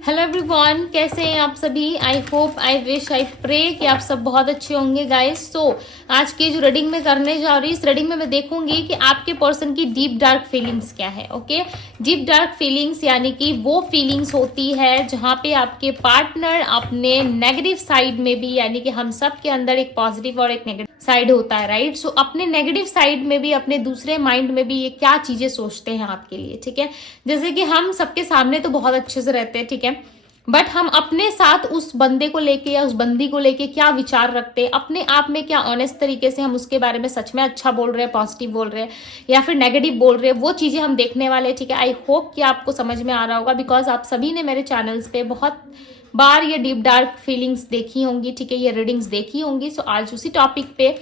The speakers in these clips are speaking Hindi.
हेलो एवरीवन, कैसे हैं आप सभी। I hope, I wish, I pray कि आप सब बहुत अच्छे होंगे गाइस। सो आज की जो रीडिंग में करने जा रही हूँ, इस रीडिंग में मैं देखूंगी कि आपके पर्सन की डीप डार्क फीलिंग्स क्या है। ओके, डीप डार्क फीलिंग्स यानी कि वो फीलिंग्स होती है जहाँ पे आपके पार्टनर अपने नेगेटिव साइड में भी, यानी कि हम सब के अंदर एक पॉजिटिव और एक नेगेटिव साइड होता है, राइट। सो अपने नेगेटिव साइड में भी, अपने दूसरे माइंड में भी ये क्या चीजें सोचते हैं आपके लिए, ठीक है। जैसे कि हम सबके सामने तो बहुत अच्छे से रहते हैं, ठीक है, बट हम अपने साथ उस बंदे को लेके या उस बंदी को लेके क्या विचार रखते हैं, अपने आप में क्या ऑनेस्ट तरीके से हम उसके बारे में सच में अच्छा बोल रहे हैं, पॉजिटिव बोल रहे हैं या फिर नेगेटिव बोल रहे हैं, वो चीजें हम देखने वाले हैं, ठीक है। आई होप कि आपको समझ में आ रहा होगा, बिकॉज आप सभी ने मेरे चैनल्स पे बहुत बार ये डीप डार्क फीलिंग्स देखी होंगी, ठीक है, ये रीडिंग्स देखी होंगी। सो आज उसी टॉपिक पे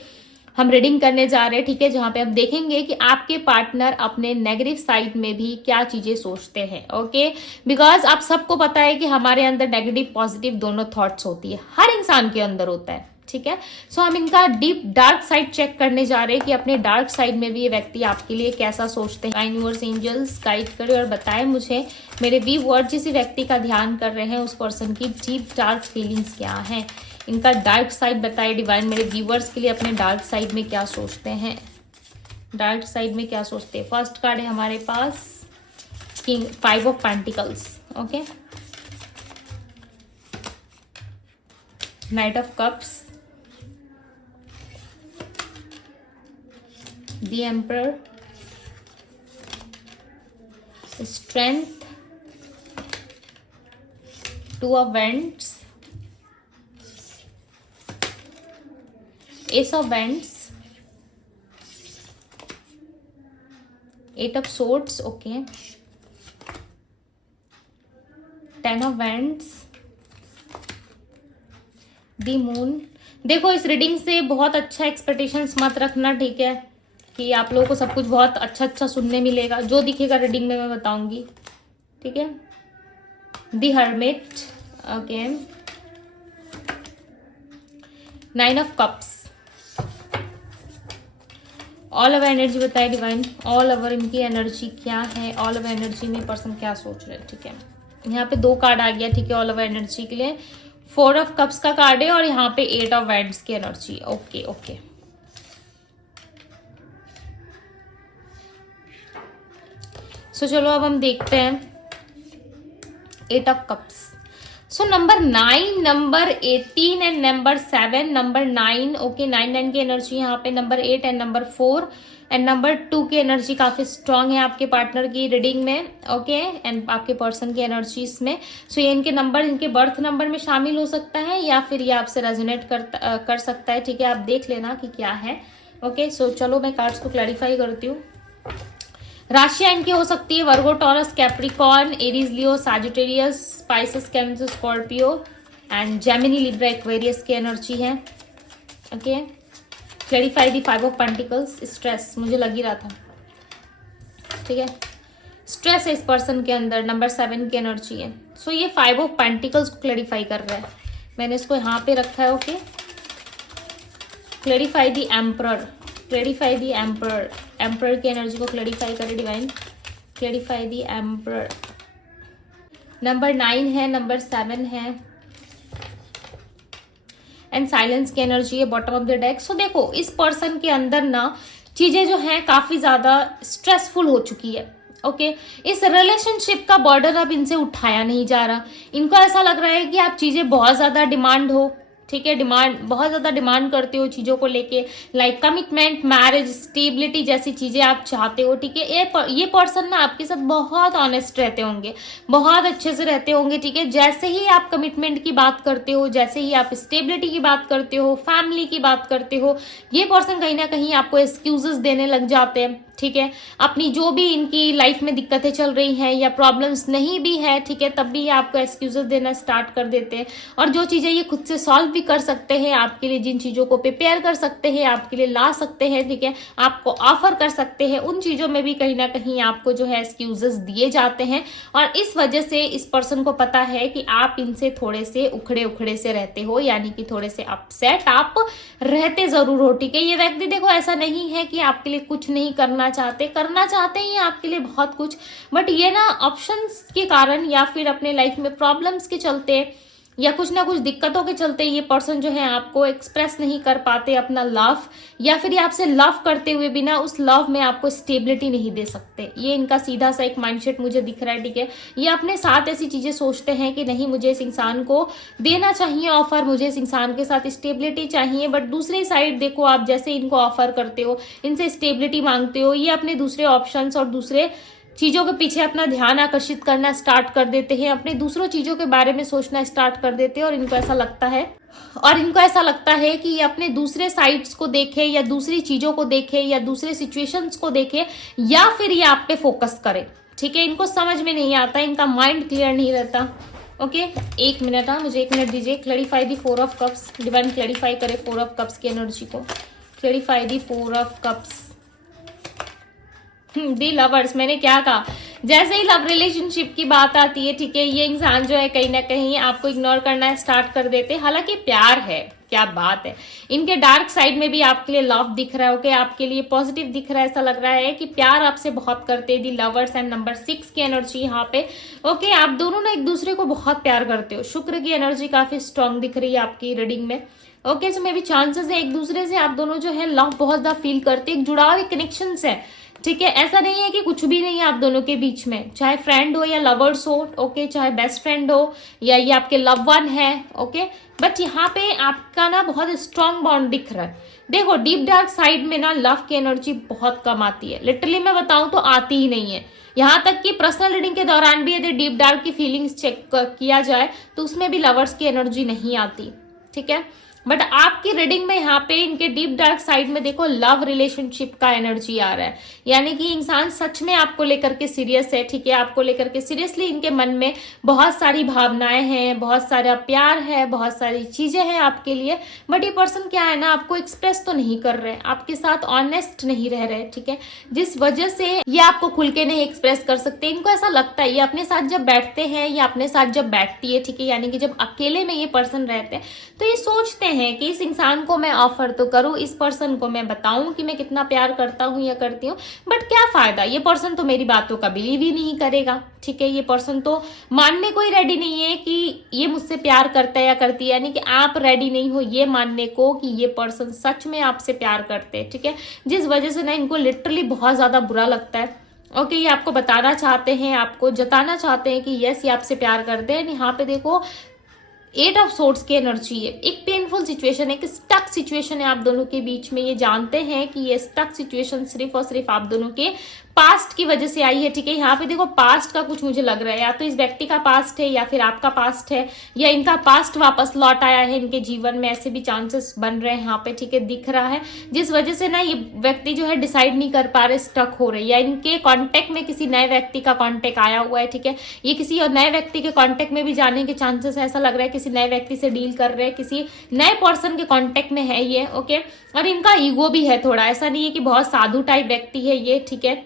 हम रीडिंग करने जा रहे हैं, ठीक है, जहां पे हम देखेंगे कि आपके पार्टनर अपने नेगेटिव साइड में भी क्या चीजें सोचते हैं। ओके, बिकॉज आप सबको पता है कि हमारे अंदर नेगेटिव पॉजिटिव दोनों थॉट्स होती है, हर इंसान के अंदर होता है, ठीक है। सो हम इनका डीप डार्क साइड चेक करने जा रहे हैं कि अपने डार्क साइड में भी ये व्यक्ति आपके लिए कैसा सोचते हैं। यूनिवर्स एंजल्स गाइड करें और बताएं मुझे, मेरे व्यूअर्स जिस व्यक्ति का ध्यान कर रहे हैं उस पर्सन की डीप डार्क फीलिंग्स क्या है, इनका डार्क साइड बताए डिवाइन, मेरे व्यूअर्स के लिए अपने डार्क साइड में क्या सोचते हैं, डार्क साइड में क्या सोचते हैं। फर्स्ट कार्ड है हमारे पास king 5 of pentacles, okay, knight of cups, the emperor, strength, 2 of wands, Ace of Wands, 8 of Swords, okay, 10 of Wands, The Moon। देखो, इस रीडिंग से बहुत अच्छा एक्सपेक्टेशंस मत रखना, ठीक है, कि आप लोगों को सब कुछ बहुत अच्छा अच्छा सुनने मिलेगा। जो दिखेगा रीडिंग में मैं बताऊंगी, ठीक है। The Hermit, okay, 9 of Cups, all over energy बताए डिवाइन, ऑल ओवर इनकी एनर्जी क्या है, ऑल ओवर एनर्जी में पर्सन क्या सोच रहे हैं, ठीक है। यहाँ पे 2 कार्ड आ गया, ठीक है, ऑल ओवर एनर्जी के लिए 4 ऑफ कप्स का कार्ड है और यहाँ पे 8 ऑफ वैंड्स की एनर्जी। ओके ओके, सो चलो अब हम देखते हैं 8 of cups. So number 9, number 18 and number 7, number 9, okay, 9 की एनर्जी यहाँ पे, number 8 and number 4 and number 2 की एनर्जी काफी स्ट्रांग है आपके पार्टनर की रीडिंग में, ओके, एंड आपके पर्सन की एनर्जी इसमें। सो ये इनके नंबर, इनके बर्थ नंबर में शामिल हो सकता है या फिर ये आपसे रेजोनेट कर सकता है, ठीक है, आप देख लेना कि क्या है। ओके, सो चलो मैं कार्ड्स को क्लैरिफाई करती हूँ। राशियां इनकी हो सकती है Virgo, Taurus, Capricorn, Aries, Leo, Sagittarius, Pisces, Cancer, Scorpio and Gemini, Libra, Aquarius की एनर्जी है। Okay, clarify the 5 of pentacles, stress, मुझे लग ही रहा था, ठीक है, स्ट्रेस है इस पर्सन के अंदर, नंबर 7 की एनर्जी है। सो ये 5 ऑफ पेंटिकल्स को क्लैरिफाई कर रहा है, मैंने इसको यहाँ पे रखा है। ओके, क्लैरिफाई दी एम्परर, क्लैरिफाई दी एम्परर, एम्परर की एनर्जी को क्लैरिफाई करे डिवाइन, क्लैरिफाई दी एम्परर। नंबर 9 है, नंबर 7 है एंड साइलेंस की एनर्जी है बॉटम ऑफ द डेक। सो देखो, इस पर्सन के अंदर ना चीजें जो हैं काफी ज्यादा स्ट्रेसफुल हो चुकी है। ओके, इस रिलेशनशिप का बॉर्डर अब इनसे उठाया नहीं जा रहा, इनको ऐसा लग रहा है कि आप चीजें बहुत ज्यादा डिमांड हो, ठीक है, डिमांड बहुत ज्यादा डिमांड करते हो चीजों को लेके, लाइक कमिटमेंट, मैरिज, स्टेबिलिटी जैसी चीजें आप चाहते हो, ठीक है। ये पर्सन ना आपके साथ बहुत ऑनेस्ट रहते होंगे, बहुत अच्छे से रहते होंगे, ठीक है। जैसे ही आप कमिटमेंट की बात करते हो, जैसे ही आप स्टेबिलिटी की बात करते हो, फैमिली की बात करते हो, ये पर्सन कहीं ना कहीं आपको एक्सक्यूजेस देने लग जाते हैं, ठीक है। अपनी जो भी इनकी लाइफ में दिक्कतें चल रही हैं या प्रॉब्लम्स नहीं भी है, ठीक है, तब भी ये आपको एक्सक्यूजेस देना स्टार्ट कर देते हैं और जो चीजें ये खुद से सॉल्व भी कर सकते हैं, आपके लिए जिन चीजों को प्रिपेयर कर सकते हैं, आपके लिए ला सकते हैं, ठीक है, आपको ऑफर कर सकते हैं, उन चीजों में भी कहीं ना कहीं आपको जो है एक्सक्यूजेस दिए जाते हैं। और इस वजह से इस पर्सन को पता है कि आप इनसे थोड़े से उखड़े उखड़े से रहते हो, यानी कि थोड़े से अपसेट आप रहते जरूर हो, ठीक है। ये व्यक्ति देखो ऐसा नहीं है कि आपके लिए कुछ नहीं करना चाहते ही आपके लिए बहुत कुछ, बट ये ना ऑप्शंस के कारण या फिर अपने लाइफ में प्रॉब्लम्स के चलते या कुछ ना कुछ दिक्कतों के चलते ये पर्सन जो है आपको एक्सप्रेस नहीं कर पाते अपना लव, या फिर ये आपसे लव करते हुए भी ना उस लव में आपको स्टेबिलिटी नहीं दे सकते। ये इनका सीधा सा एक माइंडसेट मुझे दिख रहा है, ठीक है। ये अपने साथ ऐसी चीजें सोचते हैं कि नहीं, मुझे इस इंसान को देना चाहिए ऑफर, मुझे इस इंसान के साथ स्टेबिलिटी चाहिए, बट दूसरी साइड देखो आप जैसे इनको ऑफर करते हो, इनसे स्टेबिलिटी मांगते हो, ये अपने दूसरे ऑप्शंस और दूसरे चीजों के पीछे अपना ध्यान आकर्षित करना स्टार्ट कर देते हैं, अपने दूसरों चीजों के बारे में सोचना स्टार्ट कर देते हैं। और इनको ऐसा लगता है कि ये अपने दूसरे साइड्स को देखे या दूसरी चीजों को देखे या दूसरे सिचुएशंस को देखे या फिर ये आप पे फोकस करे, ठीक है। इनको समझ में नहीं आता, इनका माइंड क्लियर नहीं रहता। ओके, एक मिनट, मुझे एक मिनट दीजिए। Clarify the 4 of cups, divine clarify करे 4 ऑफ कप्स की एनर्जी को। Clarify the 4 of cups. The lovers, मैंने क्या कहा, जैसे ही लव रिलेशनशिप की बात आती है, ठीक है, ये इंसान जो है कहीं ना कहीं आपको इग्नोर करना स्टार्ट कर देते हैं। हालांकि प्यार है, क्या बात है, इनके डार्क साइड में भी आपके लिए लव दिख रहा है, ओके, आपके लिए पॉजिटिव दिख रहा है। ऐसा लग रहा है कि प्यार आपसे बहुत करते हैं दी लवर्स एंड नंबर 6 की एनर्जी यहाँ पे। ओके, आप दोनों ना एक दूसरे को बहुत प्यार करते हो। शुक्र की एनर्जी काफी स्ट्रांग दिख रही है आपकी रीडिंग में। ओके, सो मे भी चांसेस है एक दूसरे से आप दोनों जो है लव बहुत ज्यादा फील करते हैं, एक जुड़ाव, एक कनेक्शन है, ठीक है। ऐसा नहीं है कि कुछ भी नहीं है आप दोनों के बीच में, चाहे फ्रेंड हो या लवर्स हो, ओके, चाहे बेस्ट फ्रेंड हो या ये आपके लव वन है, ओके, बट यहाँ पे आपका ना बहुत स्ट्रांग बॉन्ड दिख रहा है। देखो डीप डार्क साइड में ना लव की एनर्जी बहुत कम आती है, लिटरली मैं बताऊं तो आती ही नहीं है। यहाँ तक कि पर्सनल रीडिंग के दौरान भी यदि डीप डार्क की फीलिंग्स चेक किया जाए तो उसमें भी लवर्स की एनर्जी नहीं आती, ठीक है। बट आपकी रीडिंग में यहाँ पे इनके डीप डार्क साइड में देखो लव रिलेशनशिप का एनर्जी आ रहा है, यानी कि इंसान सच में आपको लेकर के सीरियस है, ठीक है। आपको लेकर के सीरियसली इनके मन में बहुत सारी भावनाएं हैं, बहुत सारा प्यार है, बहुत सारी चीजें हैं आपके लिए, बट ये पर्सन क्या है ना, आपको एक्सप्रेस तो नहीं कर रहे, आपके साथ ऑनेस्ट नहीं रह रहे, ठीक है, जिस वजह से ये आपको खुल के नहीं एक्सप्रेस कर सकते। इनको ऐसा लगता है, ये अपने साथ जब बैठते हैं या अपने साथ जब बैठती है, ठीक है, यानी कि जब अकेले में ये पर्सन रहते हैं तो ये सोचते हैं कि इस इंसान को मैं ऑफर तो करूं, इस पर्सन को मैं बताऊं कि मैं कितना प्यार करता हूं या करती हूं, बट क्या फायदा, ये पर्सन तो मेरी बातों का बिलीव ही नहीं करेगा, ठीक है। ये पर्सन तो मानने को ही रेडी नहीं है कि ये मुझसे प्यार करता है या करती है, यानी कि आप रेडी नहीं हो ये मानने को कि ये पर्सन सच में आपसे प्यार करते हैं, ठीक है। जिस वजह से ना इनको लिटरली बहुत ज्यादा बुरा लगता है। ओके, ये आपको बताना चाहते हैं, आपको जताना चाहते हैं कि यस ये आपसे प्यार करते हैं। यहाँ पे देखो 8 ऑफ सोर्ड्स की एनर्जी है, एक पेनफुल सिचुएशन है, एक स्टक सिचुएशन है आप दोनों के बीच में। ये जानते हैं कि ये स्टक सिचुएशन सिर्फ और सिर्फ आप दोनों के पास्ट की वजह से आई है, ठीक है। यहाँ पे देखो पास्ट का कुछ मुझे लग रहा है, या तो इस व्यक्ति का पास्ट है या फिर आपका पास्ट है, या इनका पास्ट वापस लौट आया है इनके जीवन में, ऐसे भी चांसेस बन रहे हैं यहाँ पे, ठीक है, दिख रहा है। जिस वजह से ना ये व्यक्ति जो है डिसाइड नहीं कर पा रहे, स्टक हो रहे, या इनके कॉन्टेक्ट में किसी नए व्यक्ति का कॉन्टेक्ट आया हुआ है, ठीक है। ये किसी और नए व्यक्ति के कॉन्टेक्ट में भी जाने के चांसेस है, ऐसा लग रहा है किसी नए व्यक्ति से डील कर रहे हैं, किसी नए पर्सन के कॉन्टेक्ट में है ये, ओके। और इनका ईगो भी है थोड़ा, ऐसा नहीं है कि बहुत साधु टाइप व्यक्ति है ये, ठीक है,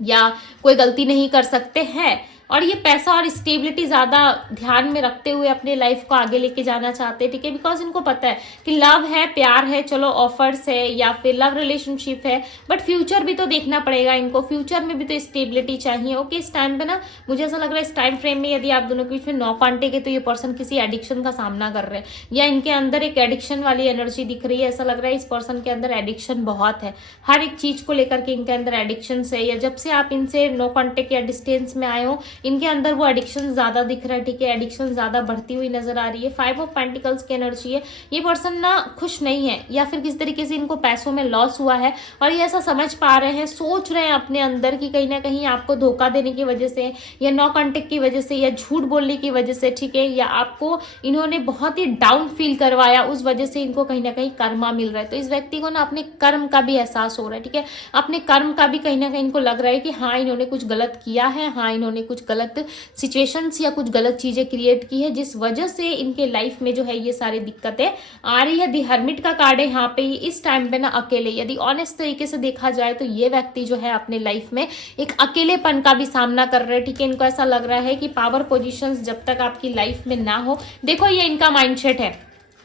या कोई गलती नहीं कर सकते हैं। और ये पैसा और स्टेबिलिटी ज्यादा ध्यान में रखते हुए अपने लाइफ को आगे लेके जाना चाहते हैं, ठीक है, बिकॉज इनको पता है कि लव है, प्यार है, चलो ऑफर्स है या फिर लव रिलेशनशिप है, बट फ्यूचर भी तो देखना पड़ेगा इनको, फ्यूचर में भी तो स्टेबिलिटी चाहिए। ओके, इस टाइम पे ना मुझे ऐसा लग रहा है इस टाइम फ्रेम में यदि आप दोनों के बीच में नो कॉन्टेक्ट है तो ये पर्सन किसी एडिक्शन का सामना कर रहे हैं, या इनके अंदर एक एडिक्शन वाली एनर्जी दिख रही है। ऐसा लग रहा है इस पर्सन के अंदर एडिक्शन बहुत है, हर एक चीज को लेकर के इनके अंदर एडिक्शन है, या जब से आप इनसे नो कॉन्टेक्ट या डिस्टेंस में आए हो इनके अंदर वो एडिक्शन ज्यादा दिख रहा है, ठीक है, एडिक्शन ज्यादा बढ़ती हुई नजर आ रही है। 5 ऑफ पेंटिकल्स की एनर्जी है, ये पर्सन ना खुश नहीं है, या फिर किस तरीके से इनको पैसों में लॉस हुआ है और ये ऐसा समझ पा रहे हैं, सोच रहे हैं अपने अंदर कि कहीं ना कहीं आपको धोखा देने की वजह से या नो कॉन्टेक्ट की वजह से या झूठ बोलने की वजह से, ठीक है, या आपको इन्होंने बहुत ही डाउन फील करवाया, उस वजह से इनको कहीं ना कहीं कर्मा मिल रहा है। तो इस व्यक्ति को ना अपने कर्म का भी एहसास हो रहा है, ठीक है, अपने कर्म का भी कहीं ना कहीं इनको लग रहा है कि हाँ इन्होंने कुछ गलत किया है, हाँ इन्होंने कुछ गलत सिचुएशंस या कुछ गलत चीजें क्रिएट की है, जिस वजह से इनके लाइफ में जो है ये सारी दिक्कतें आ रही है। दी हर्मिट का कार्ड है यहाँ पे, इस टाइम पे ना अकेले, यदि ऑनेस्ट तरीके से देखा जाए तो ये व्यक्ति जो है अपने लाइफ में एक अकेलेपन का भी सामना कर रहे हैं। ठीक है, इनको ऐसा लग रहा है कि पावर पोजीशंस जब तक आपकी लाइफ में ना हो, देखो ये इनका माइंडसेट है।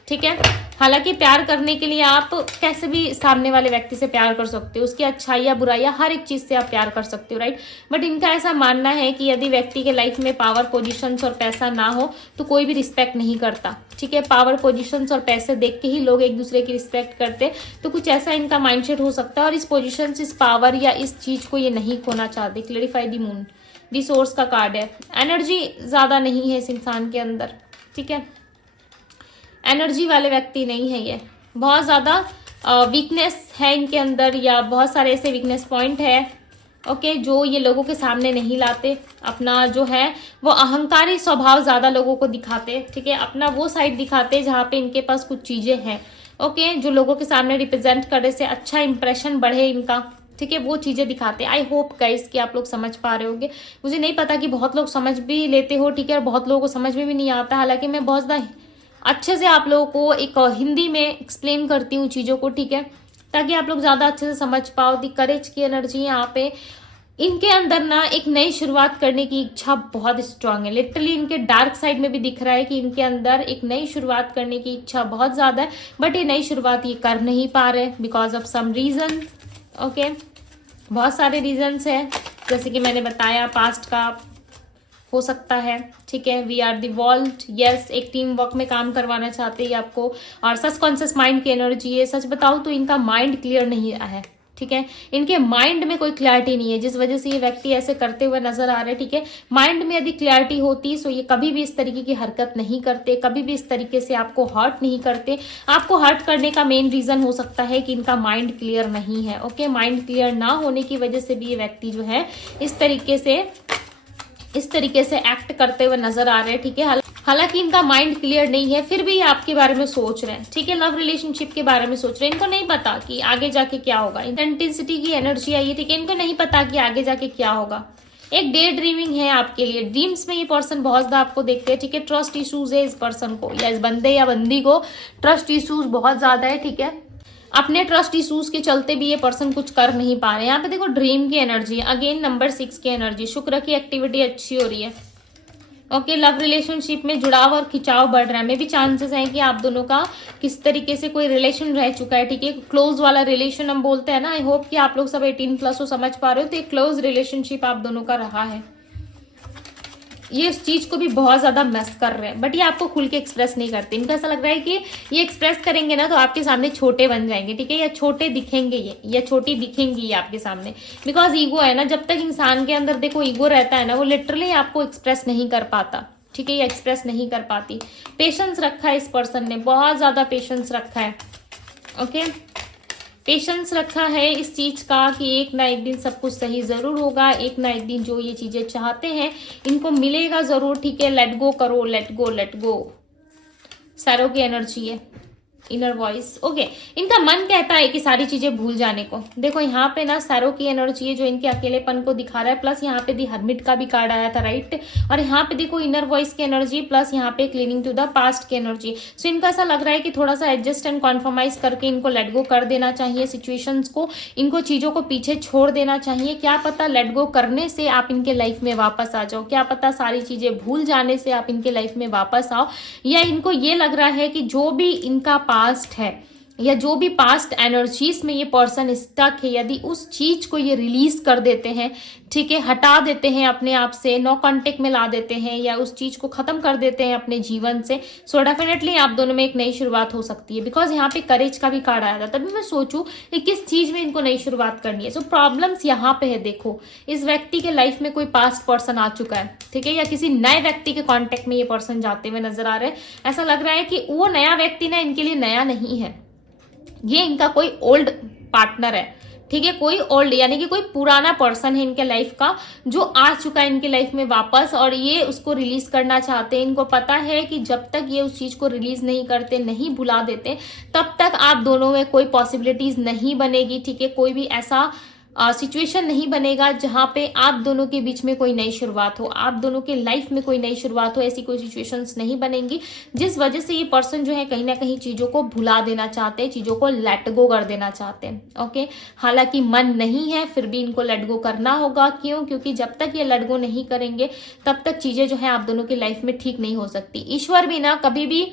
ठीक है, हालांकि प्यार करने के लिए आप कैसे भी सामने वाले व्यक्ति से प्यार कर सकते हो, उसकी अच्छाइयाँ बुराइयाँ हर एक चीज से आप प्यार कर सकते हो, राइट। बट इनका ऐसा मानना है कि यदि व्यक्ति के लाइफ में पावर पोजीशंस और पैसा ना हो तो कोई भी रिस्पेक्ट नहीं करता। ठीक है, पावर पोजीशंस और पैसे देख के ही लोग एक दूसरे की रिस्पेक्ट करते, तो कुछ ऐसा इनका माइंडसेट हो सकता है। और इस पोजीशन, इस पावर या इस चीज को ये नहीं खोना चाहते। Clarify the moon, the source का कार्ड है। एनर्जी ज्यादा नहीं है इस इंसान के अंदर। ठीक है, एनर्जी वाले व्यक्ति नहीं है ये, बहुत ज़्यादा वीकनेस है इनके अंदर, या बहुत सारे ऐसे वीकनेस पॉइंट है ओके, जो ये लोगों के सामने नहीं लाते। अपना जो है वो अहंकारी स्वभाव ज़्यादा लोगों को दिखाते। ठीक है, अपना वो साइड दिखाते जहाँ पे इनके पास कुछ चीज़ें हैं ओके, जो लोगों के सामने रिप्रेजेंट करने से अच्छा इंप्रेशन बढ़े इनका। ठीक है, वो चीजें दिखाते। आई होप गाइस कि आप लोग समझ पा रहे होंगे। मुझे नहीं पता कि बहुत लोग समझ भी लेते हो, ठीक है, और बहुत लोगों को समझ में भी नहीं आता। हालांकि मैं बहुत ज़्यादा अच्छे से आप लोगों को एक हिंदी में एक्सप्लेन करती हूँ चीज़ों को, ठीक है, ताकि आप लोग ज़्यादा अच्छे से समझ पाओ। दी करेज की एनर्जी यहाँ पे इनके अंदर ना एक नई शुरुआत करने की इच्छा बहुत स्ट्रांग है। लिटरली इनके डार्क साइड में भी दिख रहा है कि इनके अंदर एक नई शुरुआत करने की इच्छा बहुत ज़्यादा है, बट ये नई शुरुआत ये कर नहीं पा रहे because of some reason okay. बहुत सारे रीजंस है, जैसे कि मैंने बताया पास्ट का हो सकता है। ठीक है, we are the world, yes, एक टीम वर्क में काम करवाना चाहते हैं आपको। और सबकॉन्शियस माइंड की एनर्जी है। सच बताऊं तो इनका माइंड क्लियर नहीं है। ठीक है, इनके माइंड में कोई क्लैरिटी नहीं है, जिस वजह से ये व्यक्ति ऐसे करते हुए नजर आ रहे हैं। ठीक है, माइंड में यदि क्लैरिटी होती तो ये कभी भी इस तरीके की हरकत नहीं करते, कभी भी इस तरीके से आपको हर्ट नहीं करते। आपको हर्ट करने का मेन रीजन हो सकता है कि इनका माइंड क्लियर नहीं है ओके। माइंड क्लियर ना होने की वजह से भी ये व्यक्ति जो है इस तरीके से एक्ट करते हुए नजर आ रहे हैं। ठीक है, हालांकि इनका माइंड क्लियर नहीं है, फिर भी ये आपके बारे में सोच रहे हैं। ठीक है, लव रिलेशनशिप के बारे में सोच रहे हैं। इनको नहीं पता कि आगे जाके क्या होगा। इंटेंसिटी की एनर्जी आई है। ठीक है, इनको नहीं पता कि आगे जाके क्या होगा। एक डे ड्रीमिंग है आपके लिए। ड्रीम्स में ये पर्सन बहुत ज्यादा आपको देखते हैं। ठीक है, ट्रस्ट इश्यूज है इस पर्सन को, या इस बंदे या बंदी को ट्रस्ट इश्यूज बहुत ज्यादा है। ठीक है, अपने ट्रस्ट इश्यूज के चलते भी ये पर्सन कुछ कर नहीं पा रहे हैं। यहाँ पे देखो ड्रीम की एनर्जी, अगेन नंबर 6 की एनर्जी, शुक्र की एक्टिविटी अच्छी हो रही है ओके। लव रिलेशनशिप में जुड़ाव और खिंचाव बढ़ रहा है। में भी चांसेस हैं कि आप दोनों का किस तरीके से कोई रिलेशन रह चुका है। ठीक है, क्लोज वाला रिलेशन हम बोलते हैं ना। आई होप कि आप लोग सब 18+ हो, समझ पा रहे हो। तो एक क्लोज रिलेशनशिप आप दोनों का रहा है। ये इस चीज को भी बहुत ज्यादा मिस कर रहे हैं, बट ये आपको खुल के एक्सप्रेस नहीं करते। इनको ऐसा लग रहा है कि ये एक्सप्रेस करेंगे ना तो आपके सामने छोटे बन जाएंगे। ठीक है, या छोटे दिखेंगे ये, या छोटी दिखेंगी ये आपके सामने, बिकॉज ईगो है ना। जब तक इंसान के अंदर देखो ईगो रहता है ना, वो लिटरली आपको एक्सप्रेस नहीं कर पाता। ठीक है, ये एक्सप्रेस नहीं कर पाती। पेशेंस रखा है इस पर्सन ने, बहुत ज्यादा पेशेंस रखा है ओके। पेशेंस रखा है इस चीज का कि एक ना एक दिन सब कुछ सही जरूर होगा। एक ना एक दिन जो ये चीजें चाहते हैं इनको मिलेगा जरूर। ठीक है, लेट गो करो, let go, let go. Serow की एनर्जी है, इनर वॉइस ओके। इनका मन कहता है कि सारी चीजें भूल जाने को। देखो यहाँ पे ना सैरो की एनर्जी है जो इनके अकेलेपन को दिखा रहा है, प्लस यहाँ पे दी हर्मिट का भी कार्ड आया था, राइट। और यहाँ पे देखो इनर वॉइस की एनर्जी, प्लस यहाँ पे क्लीनिंग टू द पास्ट की एनर्जी। सो इनको ऐसा लग रहा है कि थोड़ा सा एडजस्ट एंड कॉन्फर्माइज करके इनको लेट गो कर देना चाहिए सिचुएशंस को। इनको चीजों को पीछे छोड़ देना चाहिए। क्या पता लेट गो करने से आप इनके लाइफ में वापस आ जाओ, क्या पता सारी चीजें भूल जाने से आप इनके लाइफ में वापस आओ। या इनको ये लग रहा है कि जो भी इनका पास्ट है या जो भी पास्ट एनर्जीज में ये पर्सन स्टक है, यदि उस चीज को ये रिलीज कर देते हैं, ठीक है, हटा देते हैं अपने आप से, नो कांटेक्ट में ला देते हैं, या उस चीज को खत्म कर देते हैं अपने जीवन से, सो डेफिनेटली आप दोनों में एक नई शुरुआत हो सकती है। बिकॉज यहाँ पे करेज का भी कार्ड आया था, तभी मैं सोचूं कि किस चीज में इनको नई शुरुआत करनी है। सो प्रॉब्लम्स यहाँ पे है। देखो इस व्यक्ति के लाइफ में कोई पास्ट पर्सन आ चुका है, ठीक है, या किसी नए व्यक्ति के कॉन्टेक्ट में ये पर्सन जाते हुए नजर आ रहे हैं। ऐसा लग रहा है कि वो नया व्यक्ति ना इनके लिए नया नहीं है, ये इनका कोई ओल्ड पार्टनर है। ठीक है, कोई ओल्ड यानी कि कोई पुराना पर्सन है इनके लाइफ का जो आ चुका है इनके लाइफ में वापस, और ये उसको रिलीज करना चाहते हैं। इनको पता है कि जब तक ये उस चीज को रिलीज नहीं करते, नहीं भुला देते, तब तक आप दोनों में कोई पॉसिबिलिटीज नहीं बनेगी। ठीक है, कोई भी ऐसा सिचुएशन नहीं बनेगा जहां पे आप दोनों के बीच में कोई नई शुरुआत हो, आप दोनों के लाइफ में कोई नई शुरुआत हो। ऐसी कोई सिचुएशंस नहीं बनेंगी जिस वजह से ये पर्सन जो है कहीं ना कहीं चीजों को भुला देना चाहते हैं, चीजों को लेट गो कर देना चाहते हैं। ओके, हालांकि मन नहीं है फिर भी इनको लेट गो करना होगा। क्यों? क्योंकि जब तक ये लेट गो नहीं करेंगे तब तक चीजें जो है आप दोनों की लाइफ में ठीक नहीं हो सकती। ईश्वर भी ना कभी भी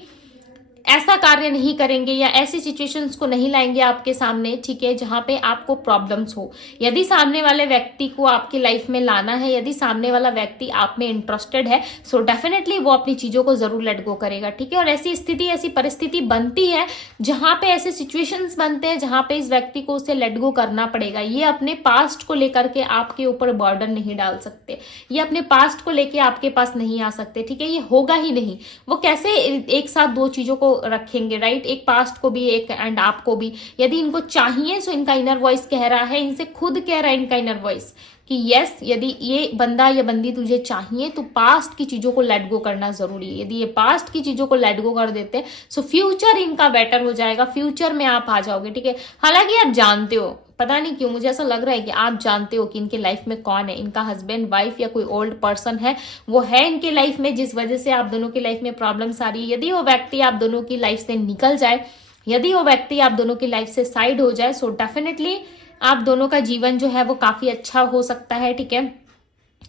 ऐसा कार्य नहीं करेंगे या ऐसी सिचुएशंस को नहीं लाएंगे आपके सामने, ठीक है, जहां पे आपको प्रॉब्लम्स हो। यदि सामने वाले व्यक्ति को आपकी लाइफ में लाना है, यदि सामने वाला व्यक्ति आप में इंटरेस्टेड है, सो डेफिनेटली वो अपनी चीजों को जरूर लेट गो करेगा, ठीक है। और ऐसी स्थिति, ऐसी परिस्थिति बनती है जहां पे ऐसे सिचुएशंस बनते हैं जहां पे इस व्यक्ति को उसे लेट गो करना पड़ेगा। ये अपने पास्ट को लेकर के आपके ऊपर बर्डन नहीं डाल सकते, ये अपने पास्ट को लेके आपके पास नहीं आ सकते, ठीक है। ये होगा ही नहीं। वो कैसे एक साथ दो चीजों को रखेंगे, राइट? एक पास्ट को भी एक एंड आपको भी। यदि इनको चाहिए सो इनका इनर वॉइस कह रहा है, इनसे खुद कह रहा है इनका इनर वॉइस कि यस, यदि ये बंदा या बंदी तुझे चाहिए तो पास्ट की चीजों को लेट गो करना जरूरी है। यदि ये पास्ट की चीजों को लेट गो कर देते सो फ्यूचर इनका बेटर हो जाएगा, फ्यूचर में आप आ जाओगे, ठीक है। हालांकि आप जानते हो, पता नहीं क्यों मुझे ऐसा लग रहा है कि आप जानते हो कि इनके लाइफ में कौन है, इनका हस्बैंड, वाइफ या कोई ओल्ड पर्सन है, वो है इनके लाइफ में जिस वजह से आप दोनों की लाइफ में प्रॉब्लम्स आ रही है। यदि वो व्यक्ति आप दोनों की लाइफ से निकल जाए, यदि वो व्यक्ति आप दोनों की लाइफ से साइड हो जाए, सो डेफिनेटली आप दोनों का जीवन जो है वो काफी अच्छा हो सकता है, ठीक है।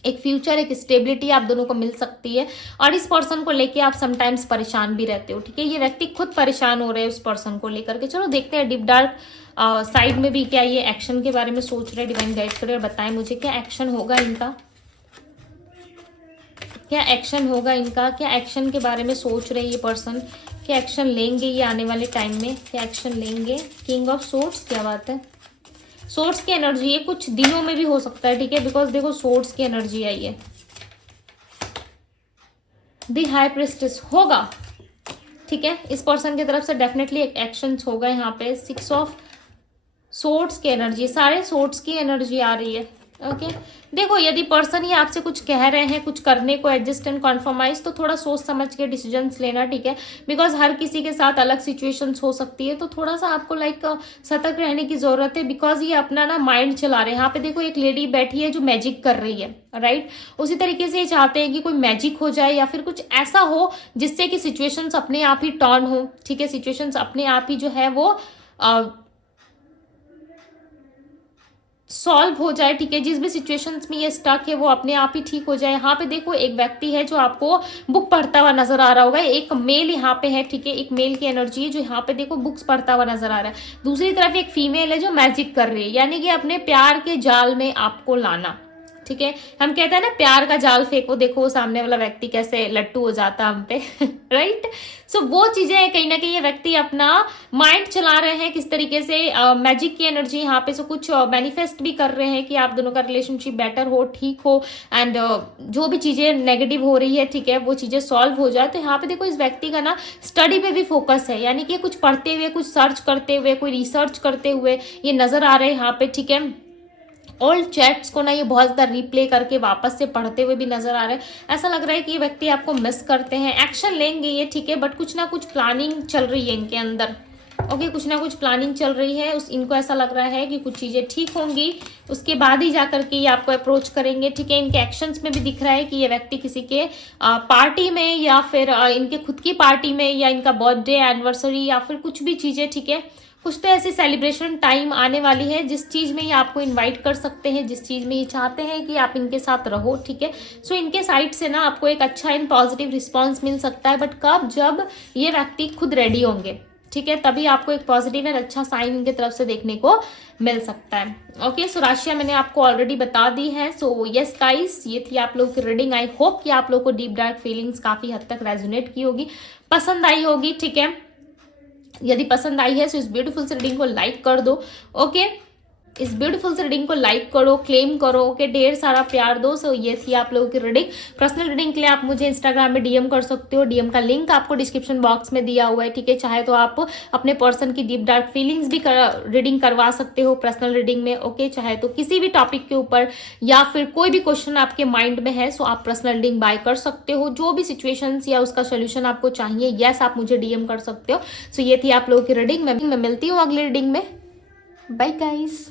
एक फ्यूचर, एक स्टेबिलिटी आप दोनों को मिल सकती है। और इस पर्सन को लेके आप समटाइम्स परेशान भी रहते हो, ठीक है। ये व्यक्ति खुद परेशान हो रहे हैं उस पर्सन को लेकर के। चलो देखते हैं डीप डार्क साइड में भी क्या ये एक्शन के बारे में सोच रहे, डिवाइन गाइड करे और बताएं मुझे क्या एक्शन होगा इनका, क्या एक्शन होगा इनका, क्या एक्शन के बारे में सोच रहे ये पर्सन, क्या एक्शन लेंगे ये आने वाले टाइम में, क्या एक्शन लेंगे। किंग ऑफ सोर्ड्स, क्या बात है। सोर्स की एनर्जी, ये कुछ दिनों में भी हो सकता है, ठीक है, बिकॉज देखो सोर्स की एनर्जी आई है। दी हाई प्रिस्टेस होगा, ठीक है। इस पर्सन की तरफ से डेफिनेटली एक एक्शन होगा यहाँ पे। 6 ऑफ सोर्ड्स की एनर्जी, सारे सोर्ड्स की एनर्जी आ रही है। ओके, देखो यदि पर्सन ही आपसे कुछ कह रहे हैं कुछ करने को, एडजस्ट एंड कॉन्फर्माइज, तो थोड़ा सोच समझ के डिसीजंस लेना, ठीक है। बिकॉज हर किसी के साथ अलग सिचुएशंस हो सकती है, तो थोड़ा सा आपको सतर्क रहने की जरूरत है। बिकॉज ये अपना ना माइंड चला रहे हैं। यहाँ पे देखो एक लेडी बैठी है जो मैजिक कर रही है, राइट। उसी तरीके से ये चाहते हैं कि कोई मैजिक हो जाए या फिर कुछ ऐसा हो जिससे कि सिचुएशंस अपने आप ही टर्न हो, ठीक है। सिचुएशंस अपने आप ही जो है वो सॉल्व हो जाए, ठीक है। जिस भी सिचुएशंस में ये स्टक है वो अपने आप ही ठीक हो जाए। यहाँ पे देखो एक व्यक्ति है जो आपको बुक पढ़ता हुआ नजर आ रहा होगा। एक मेल यहाँ पे है, ठीक है, एक मेल की एनर्जी है जो यहाँ पे देखो बुक्स पढ़ता हुआ नजर आ रहा है। दूसरी तरफ एक फीमेल है जो मैजिक कर रही है, यानी कि अपने प्यार के जाल में आपको लाना, ठीक है। हम कहते हैं ना प्यार का जाल फेंको, देखो सामने वाला व्यक्ति कैसे लट्टू हो जाता हम पे राइट। सो वो चीजें हैं, कहीं ना कहीं ये व्यक्ति अपना माइंड चला रहे हैं किस तरीके से, मैजिक की एनर्जी यहाँ पे। सो कुछ मैनिफेस्ट भी कर रहे हैं कि आप दोनों का रिलेशनशिप बेटर हो, ठीक हो, एंड जो भी चीजें नेगेटिव हो रही है, ठीक है, वो चीजें सॉल्व हो जाए। तो यहाँ पे देखो इस व्यक्ति का ना स्टडी पे भी फोकस है, यानी कि कुछ पढ़ते हुए, कुछ सर्च करते हुए, कोई रिसर्च करते हुए ये नजर आ रहे हैं यहाँ पे, ठीक है। ओल्ड चैट्स को ना ये बहुत ज्यादा रिप्ले करके वापस से पढ़ते हुए भी नजर आ रहे हैं। ऐसा लग रहा है कि ये व्यक्ति आपको मिस करते हैं। एक्शन लेंगे ये, ठीक है, बट कुछ ना कुछ प्लानिंग चल रही है इनके अंदर। ओके, कुछ ना कुछ प्लानिंग चल रही है। इनको ऐसा लग रहा है कि कुछ चीजें ठीक होंगी, उसके बाद ही जाकर के ये आपको अप्रोच करेंगे, ठीक है। इनके एक्शंस में भी दिख रहा है कि ये व्यक्ति किसी के पार्टी में या फिर इनके खुद की पार्टी में या इनका बर्थडे, एनिवर्सरी या फिर कुछ भी चीजें, ठीक है, कुछ तो ऐसी सेलिब्रेशन टाइम आने वाली है जिस चीज में ये आपको इनवाइट कर सकते हैं, जिस चीज में ये चाहते हैं कि आप इनके साथ रहो, ठीक है। सो इनके साइड से ना आपको एक अच्छा एंड पॉजिटिव रिस्पांस मिल सकता है, बट कब, जब ये व्यक्ति खुद रेडी होंगे, ठीक है, तभी आपको एक पॉजिटिव एंड अच्छा साइन इनके तरफ से देखने को मिल सकता है। ओके, सो राशियां मैंने आपको ऑलरेडी बता दी है। सो यस गाइस, ये थी आप लोगों की रीडिंग। आई होप कि आप लोगों को डीप डार्क फीलिंग्स काफी हद तक रेजोनेट की होगी, पसंद आई होगी, ठीक है। यदि पसंद आई है तो इस ब्यूटीफुल से रीडिंग को लाइक कर दो। ओके, इस ब्यूटीफुल से रीडिंग को लाइक करो, क्लेम करो, ओके, ढेर सारा प्यार दो। सो ये थी आप लोगों की रीडिंग। पर्सनल रीडिंग के लिए आप मुझे इंस्टाग्राम में डीएम कर सकते हो, डीएम का लिंक आपको डिस्क्रिप्शन बॉक्स में दिया हुआ है, ठीक है। चाहे तो आप अपने पर्सन की डीप डार्क फीलिंग्स भी रीडिंग करवा सकते हो पर्सनल रीडिंग में, ओके। चाहे तो किसी भी टॉपिक के ऊपर या फिर कोई भी क्वेश्चन आपके माइंड में है, सो आप पर्सनल रीडिंग बाय कर सकते हो। जो भी सिचुएशंस या उसका सोल्यूशन आपको चाहिए, यस, आप मुझे डीएम कर सकते हो। सो ये थी आप लोगों की रीडिंग। मैं मिलती हूँ अगली रीडिंग में। Bye guys.